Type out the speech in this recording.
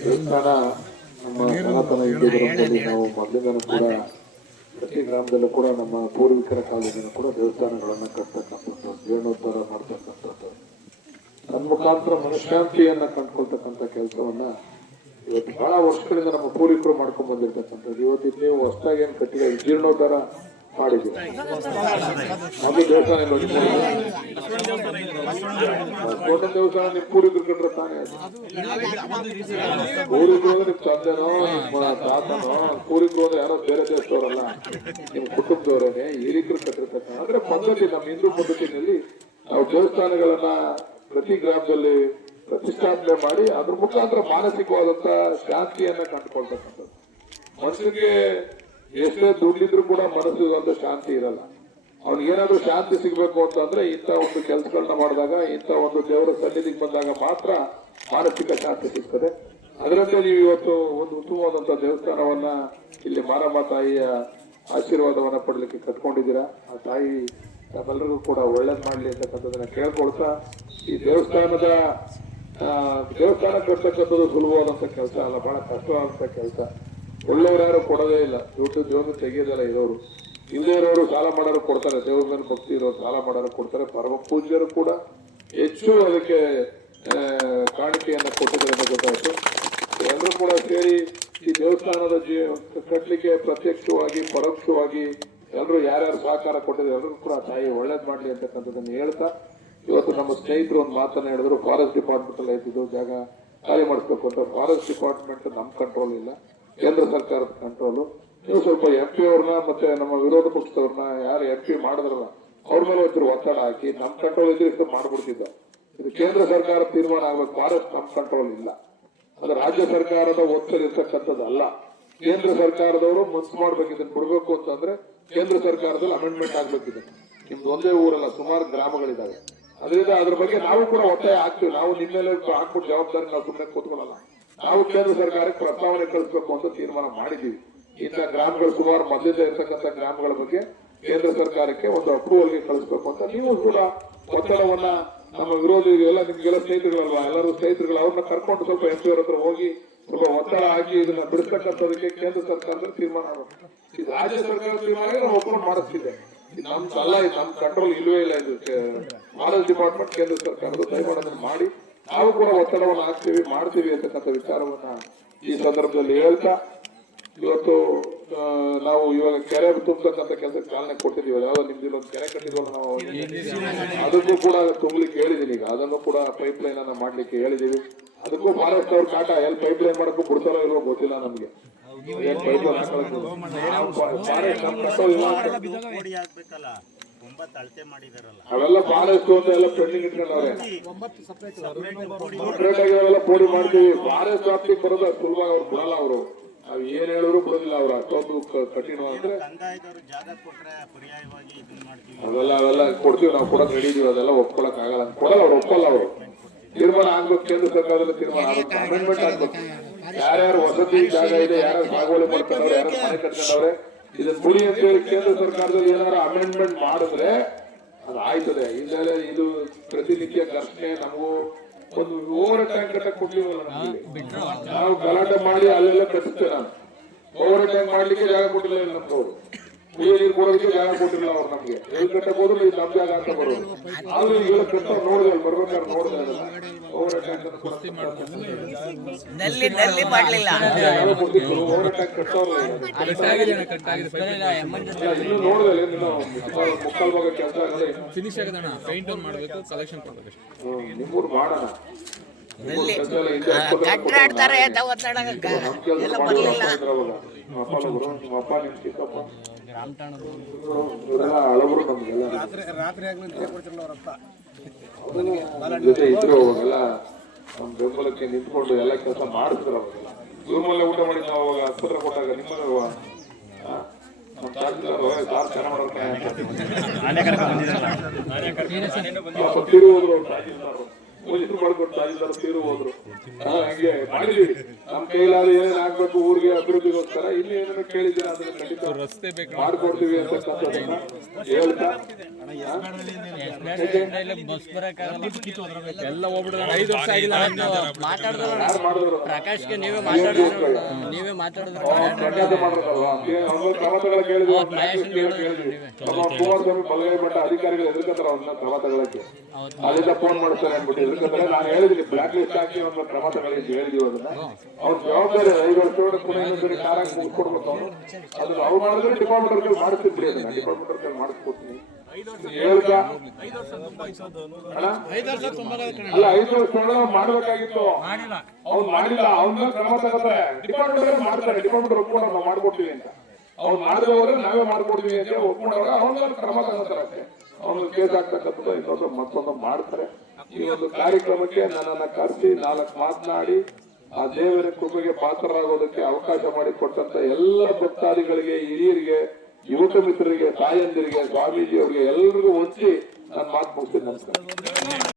ದೇವಸ್ಥಾನ ನಮ್ಮ ಸನಾತನ ಹಿಂದೂ ಧರ್ಮದಲ್ಲಿ ನಾವು ಮೊದಲಿಂದನೂ ಕೂಡ ಪ್ರತಿ ಗ್ರಾಮದಲ್ಲೂ ಕೂಡ ನಮ್ಮ ಪೂರ್ವಿಕರ ಕಾಲದಿಂದನೂ ಕೂಡ ದೇವಸ್ಥಾನಗಳನ್ನು ಕಟ್ತಕ್ಕಂಥದ್ದು, ಜೀರ್ಣೋದ್ಧಾರ ಮಾಡ್ತಕ್ಕಂಥದ್ದು, ತನ್ನ ಮುಖಾಂತರ ಮನಃಶಾಂತಿಯನ್ನ ಕಂಡುಕೊಳ್ತಕ್ಕಂಥ ಕೆಲಸವನ್ನ ಇವತ್ತು ಬಹಳ ವರ್ಷಗಳಿಂದ ನಮ್ಮ ಪೂರ್ವಿಕರು ಮಾಡ್ಕೊಂಡ್ ಬಂದಿರ್ತಕ್ಕಂಥದ್ದು. ಇವತ್ತು ನೀವು ಹೊಸದಾಗಿ ಏನು ಕಟ್ಟಿದ ಜೀರ್ಣೋದ್ಧಾರ ಮಾಡಿದ್ದೀವಿ. ಅದು ದೇವಸ್ಥಾನ ದೊಡ್ಡ ದೇವಸ್ಥಾನ ನಿಮ್ ಪೂರ್ವಿಕರು ಕಂಡ್ರೆ ತಾನೇ ಅದು. ಪೂರ್ವಿಕರು ಅಂದ್ರೆ ನಿಮ್ ತಂದೆನೋ ನಿಮ್ಮ ತಾತನೋ, ಪೂರ್ವಿಕರು ಅಂದ್ರೆ ಯಾರೋ ಬೇರೆ ದೇಶದವರಲ್ಲ, ನಿಮ್ ಕುಟುಂಬದವರೇನೆ ಹಿರಿಕರು ಕಟ್ಟಿರ್ತಕ್ಕಂಥ ಅಂದ್ರೆ ಪದ್ಧತಿ. ನಮ್ಮ ಹಿಂದೂ ಪದ್ಧತಿನಲ್ಲಿ ನಾವು ದೇವಸ್ಥಾನಗಳನ್ನ ಪ್ರತಿ ಗ್ರಾಮದಲ್ಲಿ ಪ್ರತಿಷ್ಠಾಪನೆ ಮಾಡಿ ಅದ್ರ ಮುಖಾಂತರ ಮಾನಸಿಕವಾದಂತ ಶಾಂತಿಯನ್ನ ಕಂಡುಕೊಳ್ತಕ್ಕಂಥದ್ದು. ಮನುಷ್ಯನಿಗೆ ಎಷ್ಟೇ ದುಡ್ಡಿದ್ರು ಕೂಡ ಮನಸ್ಸು ಅಂತ ಶಾಂತಿ ಇರಲ್ಲ. ಅವ್ನಿಗೇನಾದ್ರೂ ಶಾಂತಿ ಸಿಗ್ಬೇಕು ಅಂತಂದ್ರೆ ಇಂಥ ಒಂದು ಕೆಲಸಗಳನ್ನ ಮಾಡಿದಾಗ, ಇಂಥ ಒಂದು ದೇವರ ಸನ್ನಿಧಿಗೆ ಬಂದಾಗ ಮಾತ್ರ ಮಾನಸಿಕ ಶಾಂತಿ ಸಿಗ್ತದೆ. ಅದರಂತೆ ನೀವು ಇವತ್ತು ಒಂದು ಉತ್ತಮವಾದಂತಹ ದೇವಸ್ಥಾನವನ್ನ ಇಲ್ಲಿ ಮಾರಮ್ಮ ತಾಯಿಯ ಆಶೀರ್ವಾದವನ್ನ ಪಡಲಿಕ್ಕೆ ಕಟ್ಕೊಂಡಿದ್ದೀರಾ. ಆ ತಾಯಿ ನಮ್ಮೆಲ್ಲರಿಗೂ ಕೂಡ ಒಳ್ಳೇದ್ ಮಾಡ್ಲಿ ಅಂತಕ್ಕಂಥದನ್ನ ಕೇಳ್ಕೊಳ್ತಾ, ಈ ದೇವಸ್ಥಾನ ಕಟ್ತಕ್ಕಂಥದ್ದು ಸುಲಭವಾದಂತ ಕೆಲಸ ಅಲ್ಲ, ಬಹಳ ಕಷ್ಟವಾದಂತ ಕೆಲಸ. ಒಳ್ಳೆಯವರು ಯಾರು ಕೊಡೋದೇ ಇಲ್ಲ, ದುಡ್ಡು ಜೋಗ ತೆಗಿಯೋದಲ್ಲ ಇರೋರು. ಇಲ್ಲದೇ ಇರೋರು ಸಾಲ ಮಾಡೋರು ಕೊಡ್ತಾರೆ, ದೇವ್ರ ಮೇಲೆ ಭಕ್ತಿ ಇರೋರು ಸಾಲ ಮಾಡೋರು ಕೊಡ್ತಾರೆ. ಪರಮ ಪೂಜ್ಯರು ಕೂಡ ಹೆಚ್ಚು ಅದಕ್ಕೆ ಕಾಣಿಕೆಯನ್ನ ಕೊಟ್ಟಿದ್ದಾರೆ ಅಂತ ಗೊತ್ತಾಯ್ತು. ಎಲ್ಲರೂ ಕೂಡ ಸೇರಿ ಈ ದೇವಸ್ಥಾನದ ಕಟ್ಟಲಿಕ್ಕೆ ಪ್ರತ್ಯಕ್ಷವಾಗಿ ಪರೋಕ್ಷವಾಗಿ ಎಲ್ಲರೂ ಯಾರ್ಯಾರು ಸಹಕಾರ ಕೊಟ್ಟಿದ್ದಾರೆ ಎಲ್ಲರೂ ಕೂಡ ತಾಯಿ ಒಳ್ಳೇದ್ ಮಾಡ್ಲಿ ಅಂತಕ್ಕಂಥದ್ದನ್ನು ಹೇಳ್ತಾ, ಇವತ್ತು ನಮ್ಮ ಸ್ನೇಹಿತರು ಒಂದು ಮಾತನ್ನ ಹೇಳಿದ್ರು, ಫಾರೆಸ್ಟ್ ಡಿಪಾರ್ಟ್ಮೆಂಟ್ ಅಲ್ಲಿ ಐತಿದ್ದು ಜಾಗ ಖಾಲಿ ಮಾಡಿಸ್ಬೇಕು ಅಂತ. ಫಾರೆಸ್ಟ್ ಡಿಪಾರ್ಟ್ಮೆಂಟ್ ನಮ್ಮ ಕಂಟ್ರೋಲ್ ಇಲ್ಲ, ಕೇಂದ್ರ ಸರ್ಕಾರದ ಕಂಟ್ರೋಲು. ನೀವು ಸ್ವಲ್ಪ MP ಅವ್ರನ್ನ ಮತ್ತೆ ನಮ್ಮ ವಿರೋಧ ಪಕ್ಷದವ್ರನ್ನ ಯಾರು MP ಮಾಡಿದ್ರಲ್ಲ ಅವ್ರ ಮೇಲೆ ಒಂಚೂರು ಒತ್ತಡ ಹಾಕಿ, ನಮ್ ಕಂಟ್ರೋಲ್ ಇದ್ರೆ ಇಷ್ಟು ಮಾಡ್ಬಿಡ್ತಿದ್ದ. ಇದು ಕೇಂದ್ರ ಸರ್ಕಾರ ತೀರ್ಮಾನ ಆಗ್ಬೇಕು, ಫಾರೆಸ್ಟ್ ನಮ್ ಕಂಟ್ರೋಲ್ ಇಲ್ಲ. ಅದು ರಾಜ್ಯ ಸರ್ಕಾರದ ಒತ್ತಡ ಇರ್ತಕ್ಕಂಥದ್ದು ಅಲ್ಲ. ಕೇಂದ್ರ ಸರ್ಕಾರದವರು ಮನ್ಸು ಮಾಡ್ಬೇಕು, ಇದನ್ನ ಕೊಡ್ಬೇಕು ಅಂತಂದ್ರೆ ಕೇಂದ್ರ ಸರ್ಕಾರದಲ್ಲಿ ಅಮೆಂಡ್ಮೆಂಟ್ ಆಗ್ಬೇಕಿದೆ. ನಿಮ್ದು ಒಂದೇ ಊರಲ್ಲ, ಸುಮಾರು ಗ್ರಾಮಗಳಿದಾವೆ. ಅದರಿಂದ ಅದ್ರ ಬಗ್ಗೆ ನಾವು ಕೂಡ ಒತ್ತಾಯ ಹಾಕ್ತೀವಿ. ನಾವು ನಿಮ್ಮ ಮೇಲೆ ಹಾಕ್ಬಿಟ್ಟು ಜವಾಬ್ದಾರಿ ನಾವು ಸುಮ್ಮನೆ ಕೂತ್ಕೊಳ್ಳಲ್ಲ. ನಾವು ಕೇಂದ್ರ ಸರ್ಕಾರಕ್ಕೆ ಪ್ರಸ್ತಾವನೆ ಕಳಿಸ್ಬೇಕು ಅಂತ ತೀರ್ಮಾನ ಮಾಡಿದೀವಿ. ಇಂಥ ಗ್ರಾಮಗಳು ಸುಮಾರು ಮೊದಲಿಂದ ಇರ್ತಕ್ಕಂಥ ಗ್ರಾಮಗಳ ಬಗ್ಗೆ ಕೇಂದ್ರ ಸರ್ಕಾರಕ್ಕೆ ಒಂದು ಅಪ್ರೂವಲ್ಗೆ ಕಳಿಸ್ಬೇಕು ಅಂತ ನೀವು ಕೂಡ ಒತ್ತಡವನ್ನ ನಮ್ಮ ವಿರೋಧಿ ಎಲ್ಲ ನಿಮ್ಗೆಲ್ಲ ಸ್ನೇಹಿತರುಗಳಲ್ವಾ, ಎಲ್ಲರೂ ಸ್ನೇಹಿತರುಗಳು, ಅವ್ರನ್ನ ಕರ್ಕೊಂಡು ಸ್ವಲ್ಪ MP ಅವ್ರ ಹತ್ರ ಹೋಗಿ ಸ್ವಲ್ಪ ಒತ್ತಡ ಹಾಕಿ ಇದನ್ನ ಬಿಡಿಸ್ತಕ್ಕಂಥದಕ್ಕೆ ಕೇಂದ್ರ ಸರ್ಕಾರದಲ್ಲಿ ತೀರ್ಮಾನ ಆಗಬೇಕು. ಇದು ರಾಜ್ಯ ಸರ್ಕಾರ ತೀರ್ಮಾನ ನಾವು ಒಪ್ಪಂದ ಮಾಡಿಸ್ತಿದ್ದೆ. ನಮ್ದಲ್ಲ, ಇದು ನಮ್ ಕಂಟ್ರೋಲ್ ಇಲ್ವೇ ಇಲ್ಲ. ಇದು ಫಾರೆಸ್ಟ್ ಡಿಪಾರ್ಟ್ಮೆಂಟ್ ಕೇಂದ್ರ ಸರ್ಕಾರದ ದಯಮಾಡೋದನ್ನ ಮಾಡಿ ನಾವು ಕೂಡ ಒತ್ತಡವನ್ನು ಹಾಕ್ತೀವಿ, ಮಾಡ್ತೀವಿ ಅಂತಕ್ಕಂಥ ವಿಚಾರವನ್ನ ಈ ಸಂದರ್ಭದಲ್ಲಿ ಹೇಳ್ತಾ, ಇವತ್ತು ನಾವು ಇವಾಗ ಕೆರೆ ತುಂಬತಕ್ಕಂಥ ಕೆಲಸಕ್ಕೆ ಚಾಲನೆ ಕೊಟ್ಟಿದ್ದೀವಿ. ಯಾವ್ದೋ ನಿಮ್ದಿಲ್ಲ ಒಂದು ಕೆರೆ ಕಟ್ಟಿದ್ವಲ್ಲ ನಾವು, ಅದಕ್ಕೂ ಕೂಡ ತುಂಬಲಿಕ್ಕೆ ಹೇಳಿದೀನಿ. ಈಗ ಅದನ್ನು ಕೂಡ ಪೈಪ್ ಲೈನ್ ಅನ್ನ ಮಾಡ್ಲಿಕ್ಕೆ ಹೇಳಿದೀವಿ. ಅದಕ್ಕೂ ಫಾರೆಸ್ಟ್ ಅವ್ರ ಕಾಟ, ಎಲ್ಲಿ ಪೈಪ್ ಲೈನ್ ಮಾಡಕ್ಕೂ ಬಿಡ್ತಾರೋ ಇಲ್ವೋ ಗೊತ್ತಿಲ್ಲ ನಮ್ಗೆ. ಅವೆಲ್ಲ ಫಾರೆಸ್ಟ್ ಅಂತ ಎಲ್ಲ ಪೆಂಡಿಂಗ್ ಇಟ್ಕೊಂಡವ್ರೆ. ಅವೆಲ್ಲ ಪೋಡಿ ಮಾಡ್ತೀವಿ. ಫಾರೆಸ್ಟ್ ವ್ಯಾಪ್ತಿಗೆ ಬರೋದು ಸುಲಭ ಅವ್ರು ಬಿಡಲ್ಲ. ಅವರು ನಾವ್ ಏನ್ ಹೇಳಿದ್ರು ಬಿಡೋದಿಲ್ಲ. ಅವ್ರು ಅಷ್ಟೊಂದು ಕಠಿಣ ಅಂದ್ರೆ ಅವೆಲ್ಲ ಕೊಡ್ತೀವಿ, ನಾವು ಕೊಡಕ್ ರೆಡಿದೀವಿ. ಅದೆಲ್ಲ ಒಪ್ಕೊಳಕ್ ಆಗಲ್ಲ, ಕೊಡಲ್ಲ ಅವ್ರು, ಒಪ್ಪಲ್ಲ. ಅವರು ತೀರ್ಮಾನ ಆಗ್ಬೇಕು, ಕೇಂದ್ರ ಸರ್ಕಾರದಲ್ಲಿ ತೀರ್ಮಾನ ಆಗ್ಬೇಕು, ಅಮೆಂಡ್ಮೆಂಟ್ ಆಗ್ಬೇಕು. ಯಾರ್ಯಾರು ವಸತಿ ಜಾಗ ಇದೆ, ಯಾರು ಸಾಗುವಳಿ ಮಾಡ್ಕೊಂಡವ್ರೆ, ಯಾರು ಮನೆ ಕಟ್ಕೊಂಡವ್ರೆ, ಇದನ್ನ ಮುಡಿ ಅಂತ ಹೇಳಿ ಕೇಂದ್ರ ಸರ್ಕಾರದಲ್ಲಿ ಏನಾದ್ರು ಅಮೆಂಡ್ಮೆಂಟ್ ಮಾಡಿದ್ರೆ ಅದು ಆಯ್ತದೆ. ಇಲ್ಲೇ ಇದು ಪ್ರತಿನಿತ್ಯ ಘರ್ಷಣೆ. ನಮಗೂ ಒಂದು ಓವರ್ ಟ್ಯಾಂಕ್ ಕಟ್ಟಕ್ ಕೊಡ್ಲಿಲ್ಲ ನಮ್ಗೆ. ನಾವು ಗಲಾಟೆ ಮಾಡಿ ಅಲ್ಲೆಲ್ಲ ಕಟ್ಟಿಸ್ತೇವೆ. ನಾನು ಓವರ್ ಟ್ಯಾಂಕ್ ಮಾಡ್ಲಿಕ್ಕೆ ಜಾಗ ಕೊಟ್ಟಿಲ್ಲ ನಮ್ಗವ್ರು. ಕುಡಿಯೋ ನೀರು ಕೊಡೋದಕ್ಕೆ ಜಾಗ ಕೊಟ್ಟಿಲ್ಲ ಅವ್ರು ನಮ್ಗೆ. ಎಲ್ಲಿ ಕಟ್ಟಕ್ ಹೋದ್ರು ಇದು ನಮ್ ಜಾಗ ಅಂತ ಬರೋದು. ಆದ್ರೂ ಈಗೆಲ್ಲ ಕಟ್ಟ ನೋಡಿದೆ, ಬರ್ಬೇಕಾದ್ರೆ ನೋಡಿದೆ ಅದನ್ನ. ಓವರ್ ಟ್ಯಾಂಕ್ ಓವರ್ ಟ್ಯಾಂಕ್ ಕಟ್ಟೋರ್ಲ ಇನ್ನು ನೋಡಿದೆ. ಇನ್ನು ಮುಕ್ಕಾಲ್ ಭಾಗ ಕೆಲಸ ಫಿನಿಶ್ ಆಗದಣ್ಣ, ಪೇಂಟ್ ಆನ್ ಮಾಡಬೇಕು, ಕಲೆಕ್ಷನ್ ಕೊಡಬೇಕು. ನಿಮ್ಮೂರು ಮಾಡೋಣ. ಕಟ್ಟಾಡ್ತಾರೆ ನಿಮ್ಮಪ್ಪ ನಿಮ್ ಚಿಕ್ಕಪ್ಪ ಹಳಬರು ನಮ್ಗೆಲ್ಲ ಜೊತೆ ಇದ್ರು. ಅವಾಗೆಲ್ಲ ನಮ್ ಬೆಂಬಲಕ್ಕೆ ನಿಂತ್ಕೊಂಡು ಎಲ್ಲ ಕೆಲಸ ಮಾಡಿದ್ರು. ಅವಾಗೆಲ್ಲ ಇವ್ರ ಮೇಲೆ ಊಟ ಮಾಡಿ ನಾವು ಅವಾಗ ಆಸ್ಪತ್ರೆ ಕೊಟ್ಟಾಗ ನಿಮ್ಮಲ್ಲಿ ತೀರು ಹೋದ್ರು. ಅವ್ರು ಮಾಡ್ಕೊಂಡು ತಾಜಿದಾರ ತೀರು ಹೋದ್ರು. ಹಂಗೆ ಮಾಡಿದೀವಿ. ನಮ್ ಕೈಲಾದ ಏನೇನ್ ಆಗ್ಬೇಕು ಊರಿಗೆ ಅಭಿವೃದ್ಧಿಗೋಸ್ಕರ ಇಲ್ಲಿ ಏನೇನು ಕೇಳಿದ್ದೀರ ಅದನ್ನ ಖಂಡಿತ ರಸ್ತೆ ಬೇಕು ಮಾಡ್ಕೊಡ್ತೀವಿ ಅಂತಕ್ಕಂಥದ್ದನ್ನ ಹೇಳ್ತಾ ಎಲ್ಲ ಹೋಗ್ಬಿಡ್ರೆ 5 ವರ್ಷ ಆಗಿಲ್ಲ ಯಾರು ಮಾಡಿದ್ರು ಪ್ರಕಾಶ್ಗೆ ನೀವೇ ಮಾತಾಡಿದ್ರೆ ನೀವೇ ಮಾತಾಡಿದ್ರೆ ಪ್ರಕಾಶ ಮಾಡಿದ್ರಲ್ವಾ ಅವ್ರ ಕ್ರಮ ತಗೊಳ್ಳೋಕೆ ಕೇಳಿದ್ವಿ ಕುಮಾರಸ್ವಾಮಿ ಬಲಗೈ ಮಟ್ಟ ಅಧಿಕಾರಿಗಳು ಎದುರ್ಕತ್ತಾರ ಅವ್ರನ್ನ ಕ್ರಮ ತಗೊಳ್ಳಕ್ಕೆ ಅಲ್ಲಿಂದ ಫೋನ್ ಮಾಡ್ತಾರೆ ಅನ್ಬಿಟ್ಟು ಎದುರ್ಕಂದ್ರೆ ನಾನು ಹೇಳಿದ್ದೀನಿ ಬ್ಲಾಕ್ ಲಿಸ್ಟ್ ಹಾಕಿ ಒಂದು ಕ್ರಮ ತಗೊಳ್ಳಿ ಹೇಳಿದೀವಿ ಅದನ್ನ ಅವ್ರ ಜವಾಬ್ದಾರಿ 5 ವರ್ಷ ಪುನಃ ಇನ್ನೊಂದ್ಸರಿ ಕಾರಾಗಿ ಮುಗಿಸ್ಕೊಡ್ಬೇಕು ಅವ್ರು ಅದನ್ನ ಅವ್ರು ಮಾಡಿದ್ರೆ ಡಿಪಾರ್ಟ್ಮೆಂಟ್ ಮಾಡಿಸ್ತೀನಿ ಅದನ್ನ ಡಿಪಾರ್ಟ್ಮೆಂಟ್ ಮಾಡಿಸ್ಕೊಡ್ತೀನಿ ಹೇಳ್ತಾ ಅಲ್ಲ 5 ವರ್ಷ ಮಾಡ್ಬೇಕಾಗಿತ್ತು ಅವ್ರು ಮಾಡಿಲ್ಲ ಅವ್ನ ಕ್ರಮ ತಗೋತಾರೆ ಡಿಪಾರ್ಟ್ಮೆಂಟ್ ಮಾಡ್ತಾರೆ ಡಿಪಾರ್ಟ್ಮೆಂಟ್ ಒಪ್ಕೊಂಡು ನಾವು ಮಾಡ್ಕೊಡ್ತೀವಿ ಅಂತ ಅವ್ರು ಮಾಡದೆ ಹೋದ್ರೆ ನಾವೇ ಮಾಡ್ಕೊಡ್ತೀವಿ ಅಂತ ಒಪ್ಕೊಂಡಾಗ ಅವ್ನ ಕ್ರಮ ತಗೋತಾರೆ ಅಷ್ಟೇ ಅವ್ನ ಕೇಸ್ ಆಗ್ತಕ್ಕಂಥದ್ದು ಇನ್ನೊಂದು ಮತ್ತೊಂದು ಮಾಡ್ತಾರೆ ಈ ಒಂದು ಕಾರ್ಯಕ್ರಮಕ್ಕೆ ನನ್ನನ್ನ ಕರೆಸಿ 4 ಮಾತನಾಡಿ ಆ ದೇವರ ಕೃಪೆಗೆ ಪಾತ್ರರಾಗೋದಕ್ಕೆ ಅವಕಾಶ ಮಾಡಿಕೊಟ್ಟಂತ ಎಲ್ಲ ಭಕ್ತಾದಿಗಳಿಗೆ ಹಿರಿಯರಿಗೆ ಯುವಕ ಮಿತ್ರರಿಗೆ ತಾಯಂದಿರಿಗೆ ಸ್ವಾಮೀಜಿಯವರಿಗೆ ಎಲ್ಲರಿಗೂ ಒತ್ತಿ ನಾನು ಮಾತು ಮುಗಿಸ್ತೀನಿ. ನಮಸ್ಕಾರ.